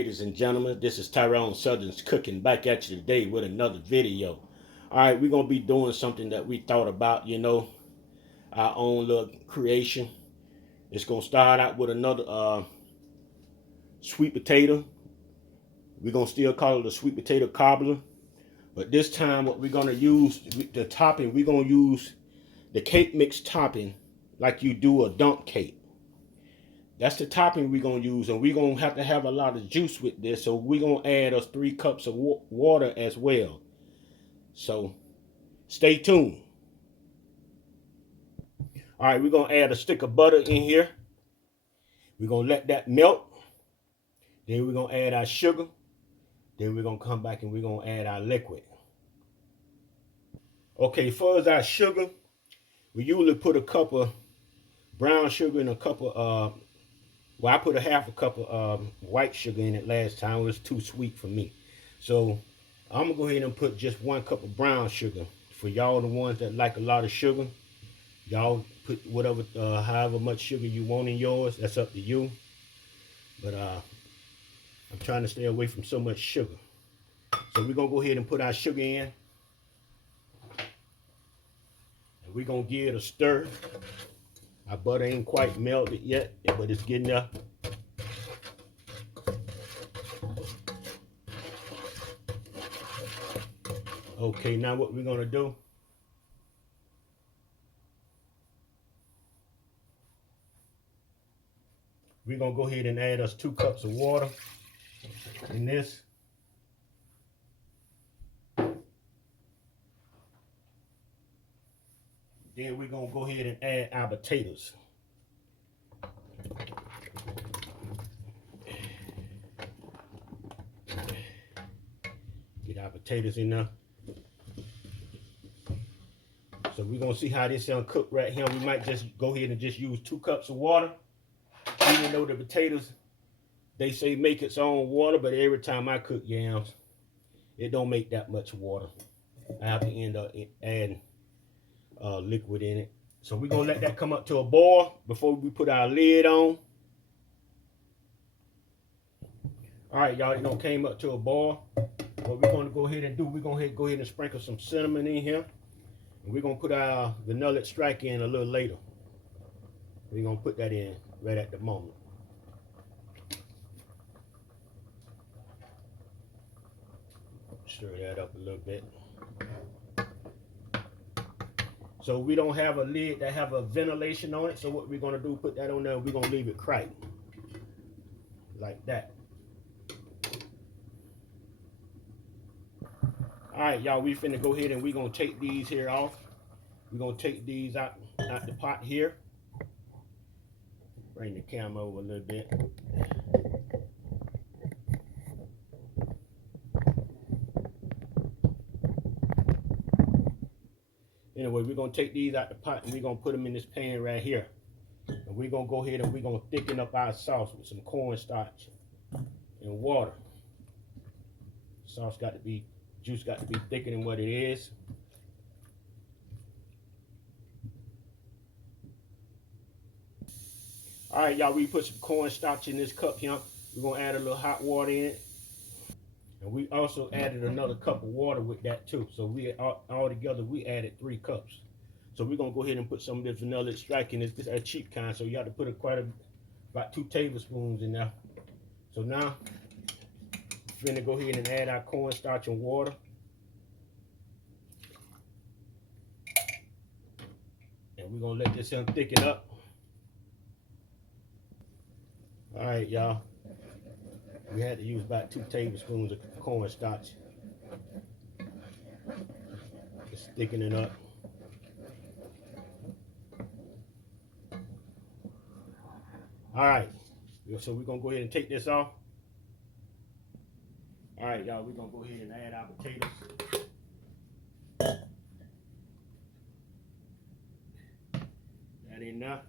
Ladies and gentlemen, this is Tyron'e Southern's Cooking back at you today with another video. Alright, we're going to be doing something that we thought about, our own little creation. It's going to start out with another sweet potato. We're going to still call it a sweet potato cobbler. But this time what we're going to use, the topping, we're going to use the cake mix topping like you do a dump cake. That's the topping we're going to use, and we're going to have a lot of juice with this, so we're going to add us 3 cups of water as well. So stay tuned. All right, we're going to add a stick of butter in here. We're going to let that melt. Then we're going to add our sugar. Then we're going to come back and we're going to add our liquid. Okay, as far as our sugar, we usually put a cup of brown sugar and a cup of well, I put a half a cup of white sugar in it last time. It was too sweet for me. So I'm going to go ahead and put just 1 cup of brown sugar. For y'all, the ones that like a lot of sugar, y'all put whatever, however much sugar you want in yours. That's up to you. But I'm trying to stay away from so much sugar. So we're going to go ahead and put our sugar in. And we're going to give it a stir. Our butter ain't quite melted yet, but it's getting there. Okay, now what we're gonna do, we're gonna go ahead and add us 2 cups of water in this. Then we're gonna go ahead and add our potatoes. Get our potatoes in there. So we're gonna see how this gonna cook right here. We might just go ahead and just use 2 cups of water. Even though the potatoes, they say make its own water, but every time I cook yams, it don't make that much water. I have to end up adding liquid in it. So we're gonna let that come up to a boil before we put our lid on. All right, y'all, it came up to a boil. What we're gonna go ahead and do, we're gonna go ahead and sprinkle some cinnamon in here. And we're gonna put our vanilla extract in a little later. We're gonna put that in right at the moment. Stir that up a little bit. So we don't have a lid that have a ventilation on it. So what we're gonna do, put that on there, we're gonna leave it crack. Like that. All right, y'all, we finna go ahead and we're gonna take these here off. We're gonna take these out the pot here. Bring the camera over a little bit. Anyway, we're gonna take these out the pot and we're gonna put them in this pan right here. And we're gonna go ahead and we're gonna thicken up our sauce with some cornstarch and water. Sauce got to be, juice got to be thicker than what it is. All right, y'all, we put some cornstarch in this cup here. We're gonna add a little hot water in it. And we also added another cup of water with that too. So we all together, we added 3 cups. So we're gonna go ahead and put some of this vanilla extract in. This is a cheap kind, so you have to put about 2 tablespoons in there. So now, we're gonna go ahead and add our cornstarch and water. And we're gonna let this thing thicken up. All right, y'all. We had to use about 2 tablespoons of cornstarch. Just thickening up. All right, so we're gonna go ahead and take this off. All right, y'all, we're gonna go ahead and add our potatoes. That in there.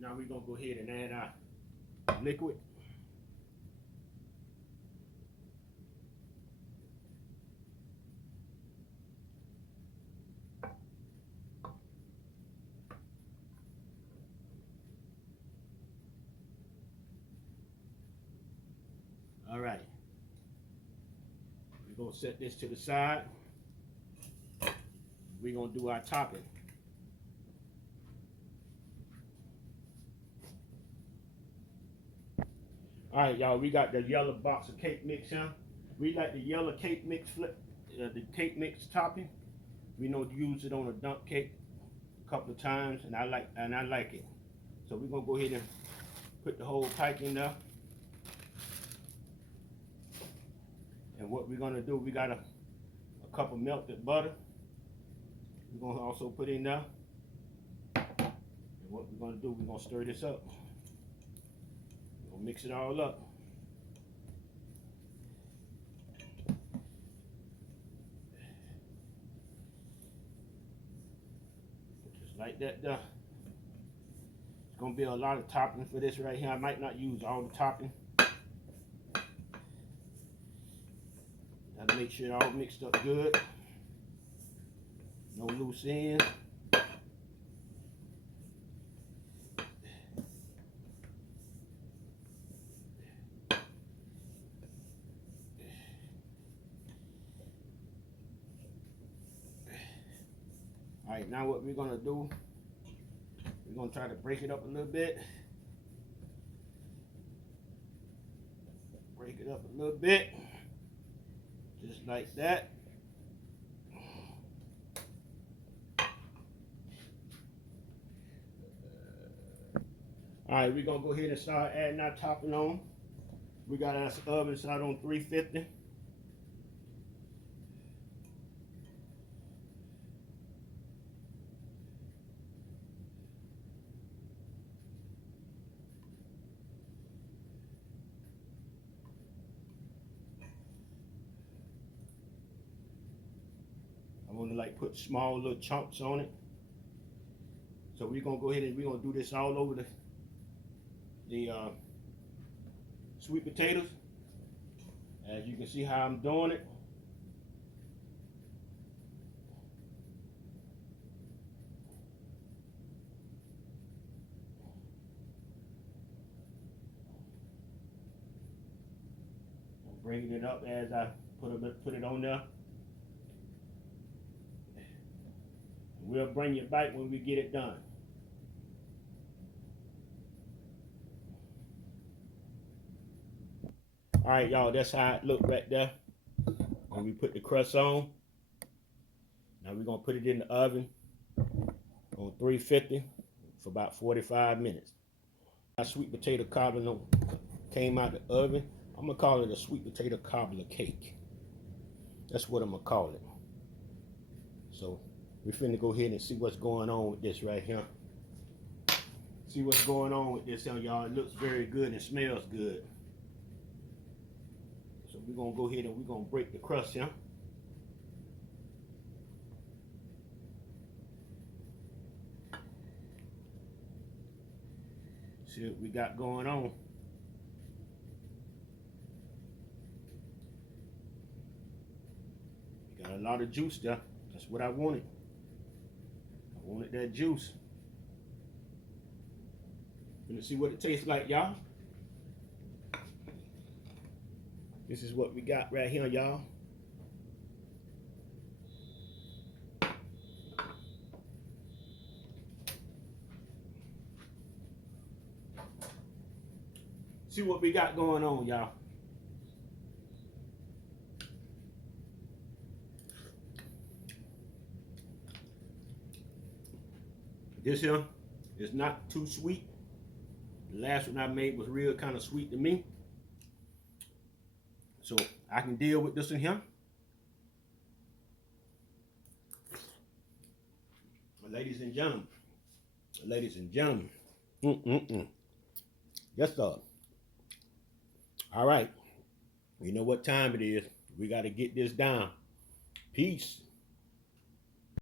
Now we're gonna go ahead and add our liquid. gonna set this to the side. We're gonna do our topping. All right, y'all, we got the yellow box of cake mix here. We like the yellow cake mix the cake mix topping. We know to use it on a dump cake a couple of times, and I like it. So we're gonna go ahead and put the whole pack in there. And what we're gonna do, we got a cup of melted butter. We're gonna also put in there. And what we're gonna do, we're gonna stir this up. We're gonna mix it all up. Just like that there. It's gonna be a lot of topping for this right here. I might not use all the topping. Gotta make sure it all mixed up good. No loose ends. All right, now what we're gonna do, we're gonna try to break it up a little bit. Break it up a little bit, just like that. All right, we're gonna go ahead and start adding our topping on. We got our oven set on 350. I want to like put small little chunks on it. So we're gonna go ahead and we're gonna do this all over the sweet potatoes. As you can see how I'm doing it. I'm bringing it up as I put it on there. We'll bring you back when we get it done. All right, y'all, that's how it looked right there when we put the crust on. Now we're gonna put it in the oven on 350 for about 45 minutes. Our sweet potato cobbler came out the oven. I'm gonna call it a sweet potato cobbler cake. That's what I'm gonna call it. So we're finna go ahead and see what's going on with this right here. See what's going on with this here, y'all. It looks very good and smells good. So we're gonna go ahead and we're gonna break the crust here. See what we got going on. Got a lot of juice there. That's what I wanted. I wanted that juice. Gonna see what it tastes like, y'all. This is what we got right here, y'all. See what we got going on, y'all. This here is not too sweet. The last one I made was real kind of sweet to me. So I can deal with this in here. Ladies and gentlemen. Yes, sir. All right. You know what time it is. We got to get this down. Peace.